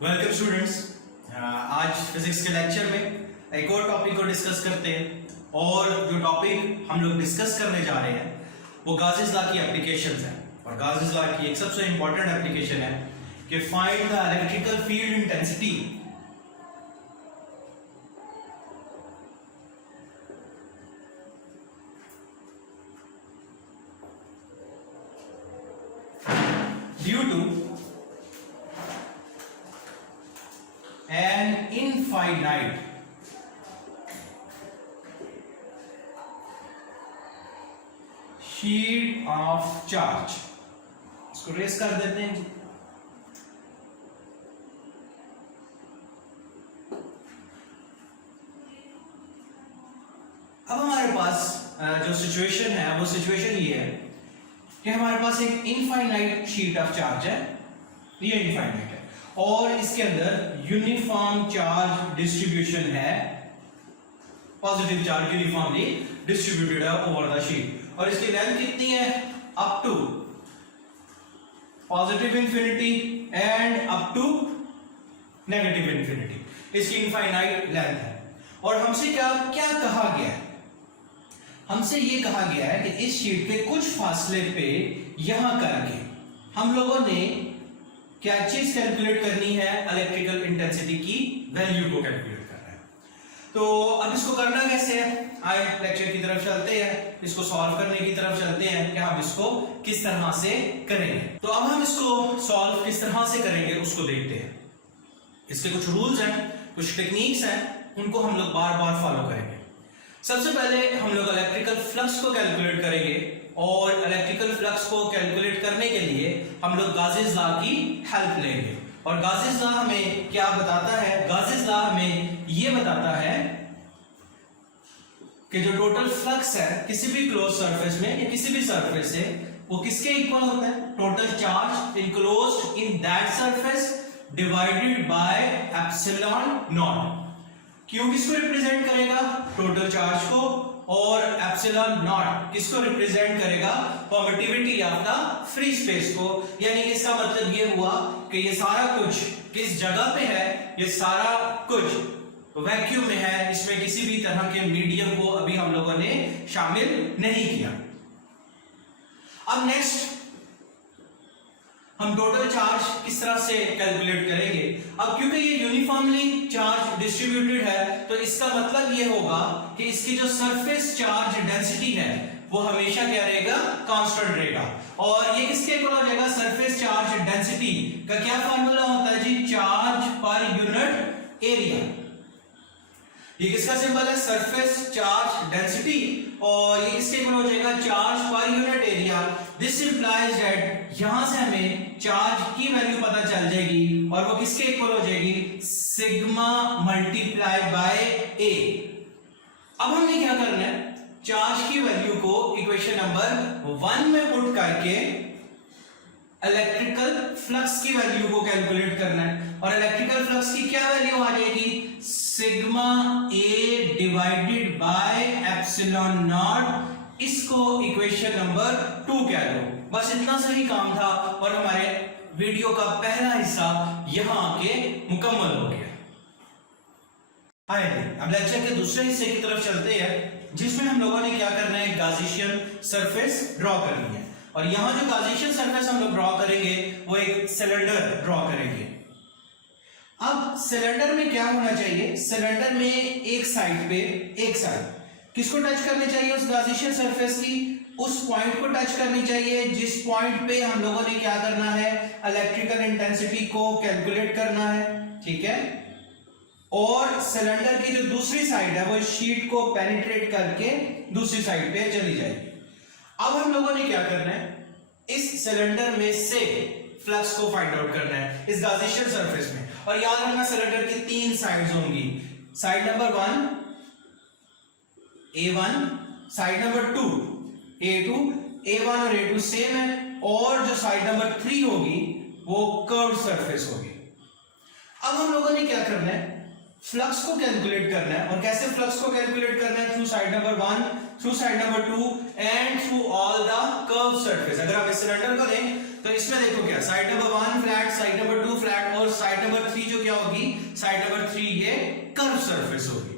Welcome students. आज physics के lecture में एक और टॉपिक को डिस्कस करते हैं और जो टॉपिक हम लोग डिस्कस करने जा रहे हैं वो गाउस लॉ की एप्लीकेशंस है। और गाउस लॉ की एक सबसे इंपॉर्टेंट एप्लीकेशन है कि find the electrical field intensity due to an infinite sheet of charge। इसको रेस कर देते हैं। अब हमारे पास जो सिचुएशन है वो सिचुएशन ये है कि हमारे पास एक इनफाइनाइट शीट ऑफ चार्ज है, ये इनफाइनाइट है और इसके अंदर यूनिफॉर्म चार्ज डिस्ट्रीब्यूशन है। पॉजिटिव चार्ज यूनिफॉर्मली डिस्ट्रीब्यूटेड है ओवर द शीट और इसकी लेंथ कितनी है? Up to positive infinity and up to negative infinity, इसकी इनफाइनाइट लेंथ है। और हमसे क्या क्या कहा गया है? हमसे ये कहा गया है कि इस शीट के कुछ फासले पे यहां करके हम लोगों ने क्या चीज कैलकुलेट करनी है? इलेक्ट्रिकल इंटेंसिटी की वैल्यू को कैलकुलेट करना है। तो अब इसको करना कैसे है? आए लेक्चर की तरफ चलते हैं, इसको सॉल्व करने की तरफ चलते हैं कि हम इसको किस तरह से करेंगे। तो अब हम इसको सॉल्व किस तरह से करेंगे उसको देखते हैं। इसके कुछ रूल्स हैं, कुछ टेक्निक्स हैं, उनको हम लोग बार बार फॉलो करेंगे। सबसे पहले हम लोग इलेक्ट्रिकल फ्लक्स को कैलकुलेट करेंगे और इलेक्ट्रिकल फ्लक्स को कैलकुलेट करने के लिए हम लोग गाउस लॉ की हेल्प लेंगे। और गाउस लॉ हमें क्या बताता है? गाउस लॉ हमें ये बताता है कि जो टोटल फ्लक्स है किसी भी क्लोज सरफेस में या किसी भी सरफेस से वो किसके इक्वल होता है? Total charge enclosed in that surface divided by epsilon not. Q किसको रिप्रेजेंट करेगा? टोटल चार्ज को। और एप्सिलॉन नॉट किसको रिप्रेजेंट करेगा? Permittivity of the free space को। यानी कि इसका मतलब ये हुआ कि ये सारा कुछ किस जगह पे है? ये सारा कुछ वैक्यूम में है, इसमें किसी भी तरह के मीडियम को अभी हम लोगों ने शामिल नहीं किया। अब नेक्स्ट हम टोटल चार्ज किस तरह से कैलकुलेट करेंगे? अब क्योंकि ये यूनिफॉर्मली चार्ज डिस्ट्रीब्यूटेड है तो इसका मतलब ये होगा कि इसकी जो सरफेस चार्ज डेंसिटी है वो हमेशा क्या रहेगा? कांस्टेंट रहेगा। और ये किसके इक्वल हो जाएगा? सरफेस चार्ज डेंसिटी का क्या फार्मूला होता है जी? Charge per unit area. ये किसका सिंबल है? Surface charge density. और ये किसके इक्वल हो जाएगा? Charge per unit area. This implies that यहां से हमें चार्ज की वैल्यू पता चल जाएगी और वो किसके इक्वल हो जाएगी? सिग्मा मल्टीप्लाई बाय ए। अब हमें क्या करना है? चार्ज की वैल्यू को इक्वेशन नंबर 1 में पुट करके इलेक्ट्रिकल फ्लक्स की वैल्यू को कैलकुलेट करना है। और इलेक्ट्रिकल फ्लक्स की क्या वैल्यू आ जाएगी? Sigma A divided by epsilon not. इसको इक्वेशन नंबर 2 कह लो। बस इतना सही काम था और हमारे वीडियो का पहला हिस्सा यहां आके मुकम्मल हो गया। आइए अब लेक्चर के दूसरे हिस्से की तरफ चलते हैं जिसमें हम लोगों ने क्या करना है? गाउसियन सरफेस ड्रॉ करनी है। और यहां जो गाउसियन सरफेस हम लोग ड्रॉ करेंगे वो एक सिलेंडर ड्रॉ करेंगे। अब सिलेंडर में क्या होना चाहिए? सिलेंडर में एक साइड पे एक साइड किसको टच करनी चाहिए? उस गाउसियन सरफेस की उस पॉइंट को टच करनी चाहिए जिस पॉइंट पे हम लोगों ने क्या करना है? इलेक्ट्रिकल इंटेंसिटी को कैलकुलेट करना है। ठीक है। और सिलेंडर की जो दूसरी साइड है वो शीट को पेनिट्रेट करके दूसरी साइड पे चली जाएगी। अब हम लोगों ने क्या करना है? इस सिलेंडर में से फ्लक्स को फाइंड आउट करना है इस गाउसियन सरफेस में। और याद रखना सिलेंडर की 3 साइड्स होंगी। Side number 1 A1, side number 2 A2। A1 और A2 सेम है और जो साइड नंबर 3 होगी वो कर्व सरफेस होगी। अब हम लोगों ने क्या करना है? फ्लक्स को कैलकुलेट करना है। और कैसे फ्लक्स को कैलकुलेट करना है? Through side number 1, through side number 2 and through all the curve surface. अगर आप इस सिलेंडर को दें तो इसमें देखो क्या, side number 1 flat, side number 2 flat और साइड नंबर 3 जो क्या होगी, साइड नंबर 3 ये कर्व सरफेस होगी।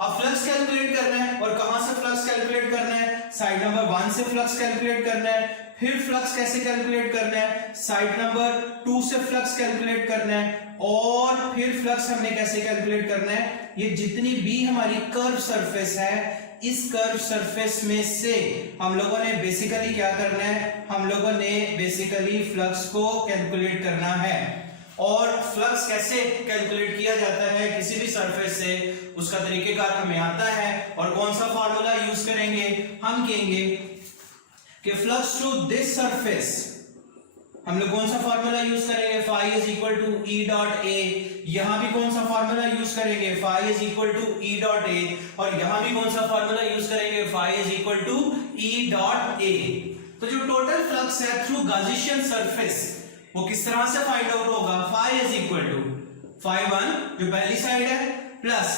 अब फ्लक्स कैलकुलेट करना है और कहां से फ्लक्स कैलकुलेट करना है? साइड नंबर 1 से फ्लक्स कैलकुलेट करना है। फिर फ्लक्स कैसे कैलकुलेट करना है? साइड नंबर 2 से फ्लक्स कैलकुलेट करना है। और फिर फ्लक्स हमने कैसे कैलकुलेट करना है? ये जितनी भी हमारी कर्व सरफेस है, इस कर्व सरफेस में से हम लोगों ने बेसिकली क्या करना है? हम लोगों ने बेसिकली फ्लक्स को कैलकुलेट करना है। और फ्लक्स कैसे कैलकुलेट किया जाता है किसी भी सरफेस से, उसका तरीकेकार हमें आता है। और कौन सा फार्मूला यूज करेंगे? हम कहेंगे कि फ्लक्स थ्रू दिस सरफेस, हम लोग कौन सा फार्मूला यूज करेंगे? phi is equal to E dot A। यहां भी कौन सा फार्मूला यूज करेंगे? phi is equal to E dot A। और यहां भी कौन सा फार्मूला यूज करेंगे? phi is equal to E dot A। तो जो टोटल फ्लक्स है थ्रू गॉसियन सरफेस वो किस तरह से फाइंड आउट होगा? phi is equal to phi 1 जो पहली साइड है प्लस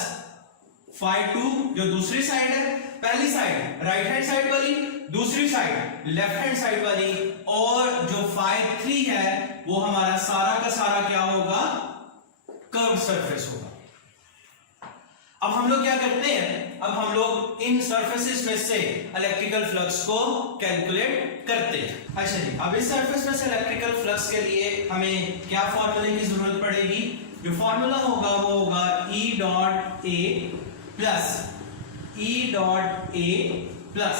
phi 2 जो दूसरी साइड है। पहली साइड राइट हैंड साइड वाली, दूसरी साइड लेफ्ट हैंड साइड वाली, और जो phi 3 है वो हमारा सारा का सारा क्या होगा? कर्व सरफेस होगा। अब हम लोग क्या करते हैं? अब हम लोग इन सरफेसेस में से इलेक्ट्रिकल फ्लक्स को कैलकुलेट करते हैं। अच्छा जी, अब इस सरफेस में से इलेक्ट्रिकल फ्लक्स के लिए हमें क्या फॉर्मूले की जरूरत पड़ेगी? जो फॉर्मूला होगा वो होगा E dot A plus E dot A plus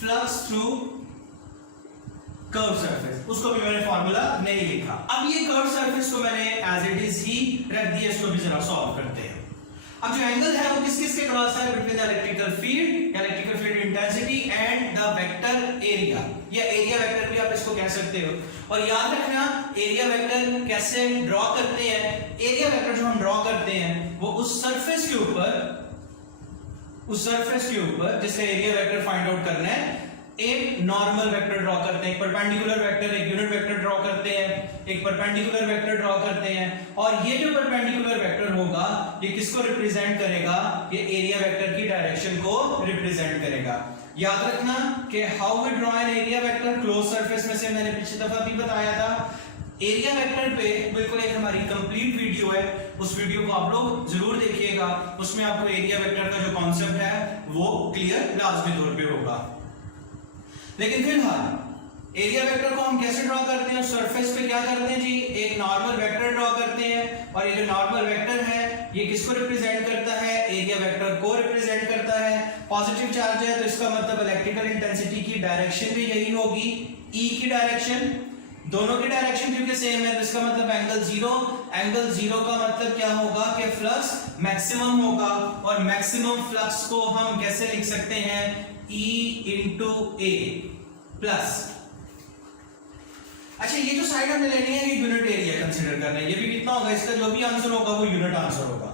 flux through curve surface. उसको भी मैंने फॉर्मूला नहीं लिखा। अब ये कर्व सरफेस को मैंने एज इट इज ही रख दिया, इसको भी जरा सॉल्व करते हैं। अब जो एंगल है वो किस किस के क्रॉस है? Between the electrical field intensity and the vector area, या एरिया वेक्टर भी आप इसको कह सकते हो। और याद रखना एरिया वेक्टर कैसे ड्रॉ करते हैं? एरिया वेक्टर जो हम ड्रॉ करते हैं वो उस सरफेस के ऊपर जिससे एरिया वेक्टर फाइंड आउट करना है, एक नॉर्मल वेक्टर ड्रॉ करते हैं, एक परपेंडिकुलर वेक्टर, एक यूनिट वेक्टर ड्रॉ करते हैं, एक परपेंडिकुलर वेक्टर ड्रॉ करते हैं। और ये जो परपेंडिकुलर वेक्टर होगा ये किसको रिप्रेजेंट करेगा? ये एरिया वेक्टर की डायरेक्शन को रिप्रेजेंट करेगा। याद रखना कि how we draw an area vector close surface में से मैंने पिछली दफा भी बताया था। एरिया वेक्टर पे बिल्कुल एक हमारी कंप्लीट वीडियो है, उस वीडियो को आप लोग जरूर देखिएगा। उसमें आपको एरिया वेक्टर का जो कॉन्सेप्ट है वो क्लियर लाजमी तौर पे होगा। लेकिन फिलहाल एरिया वेक्टर को हम कैसे ड्रॉ करते हैं? सरफेस पे क्या करते हैं जी? एक नॉर्मल वेक्टर ड्रॉ करते हैं। और ये जो नॉर्मल वेक्टर है ये किसको रिप्रेजेंट करता है? एरिया वेक्टर को रिप्रेजेंट करता है। पॉजिटिव चार्ज है तो इसका मतलब इलेक्ट्रिकल इंटेंसिटी की डायरेक्शन भी यही होगी, E की डायरेक्शन। दोनों की डायरेक्शन क्योंकि सेम है तो इसका मतलब एंगल जीरो का मतलब क्या होगा कि फ्लक्स मैक्सिमम होगा। और मैक्सिमम फ्लक्स को हम कैसे लिख सकते हैं? E into A plus. अच्छा, ये जो साइड हमने लेनी है ये यूनिट एरिया कंसीडर करना है। ये भी कितना होगा? इसका जो भी आंसर होगा वो यूनिट आंसर होगा।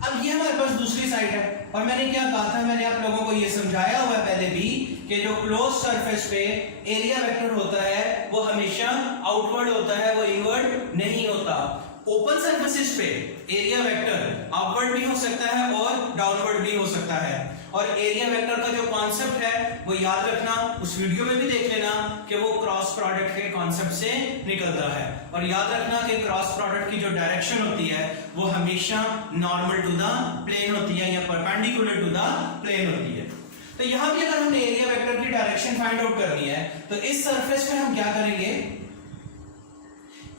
अब ये हमारे पास दूसरी साइड है और मैंने क्या कहा था? मैंने आप लोगों को ये समझाया हुआ है पहले भी कि जो क्लोज सरफेस पे एरिया वेक्टर होता है वो हमेशा आउटवर्ड होता है, वो इनवर्ड नहीं होता। ओपन सरफेसेस पे एरिया वेक्टर अपवर्ड भी हो सकता है और डाउनवर्ड भी हो सकता है। और एरिया वेक्टर का जो कॉन्सेप्ट है वो याद रखना, उस वीडियो में भी देख लेना कि वो क्रॉस प्रोडक्ट के कॉन्सेप्ट से निकलता है। और याद रखना कि क्रॉस प्रोडक्ट की जो डायरेक्शन होती है वो हमेशा नॉर्मल टू द प्लेन होती है या परपेंडिकुलर टू द प्लेन होती है। तो यहां भी अगर हमने एरिया वेक्टर की डायरेक्शन फाइंड आउट करनी है तो इस सरफेस पे हम क्या करेंगे?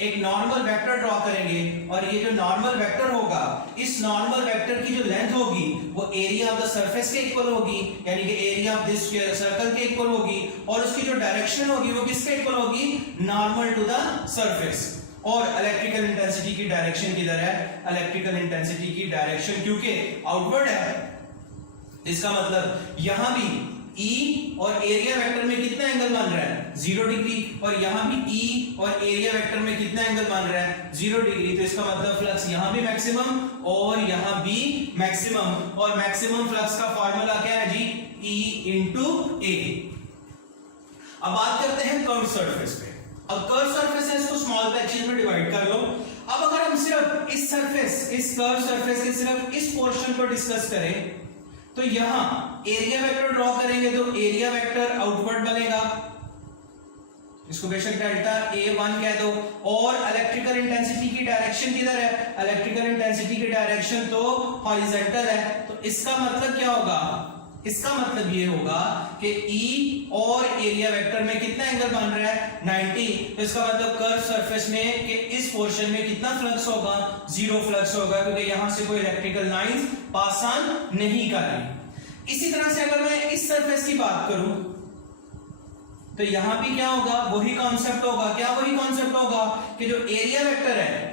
एक नॉर्मल वेक्टर ड्रॉ करेंगे। और ये जो नॉर्मल वेक्टर होगा, इस नॉर्मल वेक्टर की जो लेंथ होगी वो एरिया ऑफ द सरफेस के इक्वल होगी, यानी कि एरिया ऑफ दिस सर्कल के इक्वल होगी। और उसकी जो डायरेक्शन होगी वो किसके इक्वल होगी? Normal to the surface. और इलेक्ट्रिकल इंटेंसिटी की डायरेक्शन किधर है? इलेक्ट्रिकल इंटेंसिटी की डायरेक्शन क्योंकि आउटवर्ड है, इसका मतलब यहां भी E और एरिया वेक्टर में कितना एंगल बन रहा है? 0 डिग्री। और यहां भी E और एरिया वेक्टर में कितना एंगल बन रहा है? 0 डिग्री। तो इसका मतलब फ्लक्स यहां भी मैक्सिमम और यहां भी मैक्सिमम। और मैक्सिमम फ्लक्स का फॉर्मूला क्या है जी? E into A। अब बात करते हैं कर्व सरफेस पे। अब कर्व सरफेस है, इसको स्मॉल पैचेस में डिवाइड कर लो। अब अगर हम सिर्फ इस सरफेस, इस कर्व सरफेस के सिर्फ इस पोर्शन को डिस्कस करें तो यहां एरिया वेक्टर ड्रॉ करेंगे तो एरिया वेक्टर आउटवर्ड बनेगा, इसको बेशक डेल्टा A1 कह दो। और इलेक्ट्रिकल इंटेंसिटी की डायरेक्शन किधर है, इलेक्ट्रिकल इंटेंसिटी की डायरेक्शन तो हॉरिजॉन्टल है, तो इसका मतलब क्या होगा, इसका मतलब ये होगा कि E और एरिया वेक्टर में कितना एंगल बन रहा है 90, तो इसका मतलब कर्व सरफेस में कि इस पोर्शन में कितना फ्लक्स होगा, जीरो फ्लक्स होगा, क्योंकि यहां से कोई इलेक्ट्रिकल लाइंस पास ऑन नहीं कर रही। इसी तरह से अगर मैं इस सरफेस की बात करूं तो यहां भी क्या होगा, वही कॉन्सेप्ट होगा। क्या वही कॉन्सेप्ट होगा कि जो एरिया वेक्टर है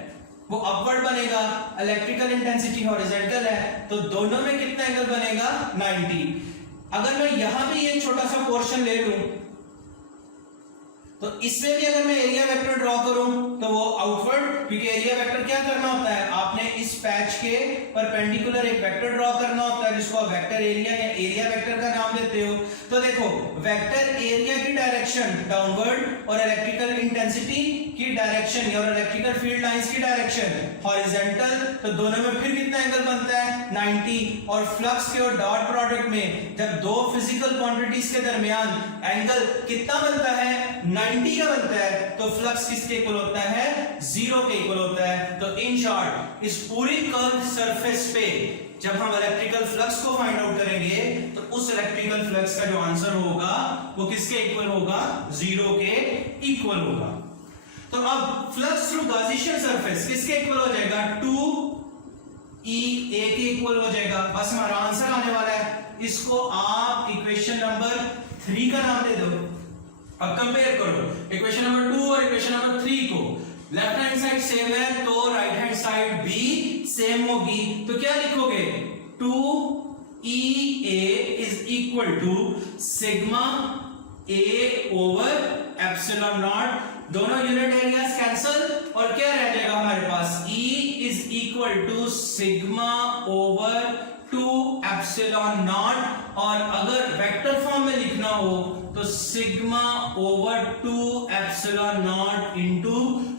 वो अपवर्ड बनेगा, इलेक्ट्रिकल इंटेंसिटी हॉरिजॉन्टल है, तो दोनों में कितना एंगल बनेगा 90। अगर मैं यहां भी एक छोटा सा पोर्शन ले लूं तो इसमें भी अगर मैं एरिया वेक्टर ड्रॉ करूं तो वो आउटवर्ड, क्योंकि एरिया वेक्टर क्या करना होता है, आपने इस पैच के परपेंडिकुलर एक वेक्टर ड्रॉ करना होता है जिसको आप वेक्टर एरिया या एरिया वेक्टर का नाम देते हो। तो देखो वेक्टर एरिया की डायरेक्शन डाउनवर्ड और इलेक्ट्रिकल इंटेंसिटी की डायरेक्शन या इलेक्ट्रिकल फील्ड लाइंस की डायरेक्शन हॉरिजॉन्टल, तो दोनों में फिर कितना एंगल बनता है 90। और फ्लक्स के और डॉट प्रोडक्ट में जब दो फिजिकल क्वांटिटीज के दरमियान एंगल कितना बनता है 90 का बनता है, तो फ्लक्स किसके इक्वल होता है, जीरो के इक्वल होता है। तो इन शॉर्ट इस पूरी कर्व सरफेस पे जब हम इलेक्ट्रिकल फ्लक्स को फाइंड आउट करेंगे तो उस इलेक्ट्रिकल फ्लक्स का जो आंसर होगा वो किसके इक्वल होगा, जीरो के इक्वल होगा। तो अब फ्लक्स थ्रू गॉसियन सरफेस किसके इक्वल हो जाएगा, 2EA के इक्वल हो जाएगा। बस हमारा आंसर आने वाला है, इसको आप इक्वेशन नंबर 3 का नाम दे दो। अब कंपेयर करो इक्वेशन नंबर 2 और इक्वेशन नंबर 3 को, लेफ्ट हैंड साइड सेम है तो राइट हैंड साइड भी सेम होगी, तो क्या लिखोगे 2EA is equal to sigma A over epsilon naught, दोनों यूनिट एरियाज कैंसिल और क्या रह जाएगा हमारे पास, E is equal to sigma over 2 epsilon naught, और अगर वेक्टर फॉर्म में लिखना हो तो sigma over 2 epsilon naught into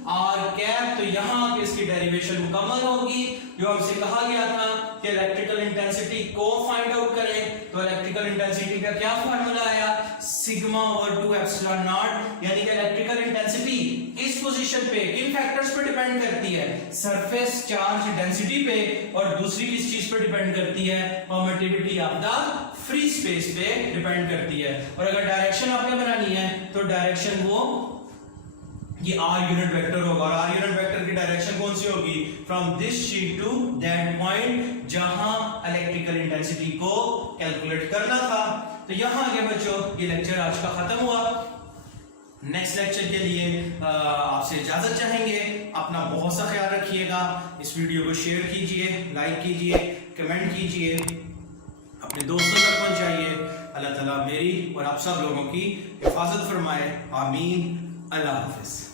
R cap. तो यहां पे इसकी डेरिवेशन मुकम्मल होगी। जो हमसे कहा गया था कि इलेक्ट्रिकल इंटेंसिटी को फाइंड आउट करें, तो इलेक्ट्रिकल इंटेंसिटी का क्या फार्मूला आया, सिग्मा ओवर 2 एप्सिलॉन नॉट, यानी कि इलेक्ट्रिकल इंटेंसिटी इस पोजीशन पे किन फैक्टर्स पे डिपेंड करती है, सरफेस चार्ज डेंसिटी पे, और दूसरी किस चीज पे डिपेंड करती है, permittivity of the free space पे डिपेंड करती है। और अगर डायरेक्शन आपने बनानी है तो डायरेक्शन वो ये r यूनिट वेक्टर होगा, और r यूनिट वेक्टर की डायरेक्शन कौन सी होगी, from this sheet to that point जहां इलेक्ट्रिकल इंटेंसिटी को कैलकुलेट करना था। तो यहां आगे बच्चों ये लेक्चर आज का खत्म हुआ। नेक्स्ट लेक्चर के लिए आपसे इजाजत चाहेंगे। अपना बहुत सा ख्याल रखिएगा। इस वीडियो को शेयर कीजिए, लाइक कीजिए, कमेंट कीजिए, अपने दोस्तों तक पहुंचाइए। अल्लाह ताला मेरी और आप सब लोगों की हिफाजत फरमाए, आमीन। अल्लाह हाफिज।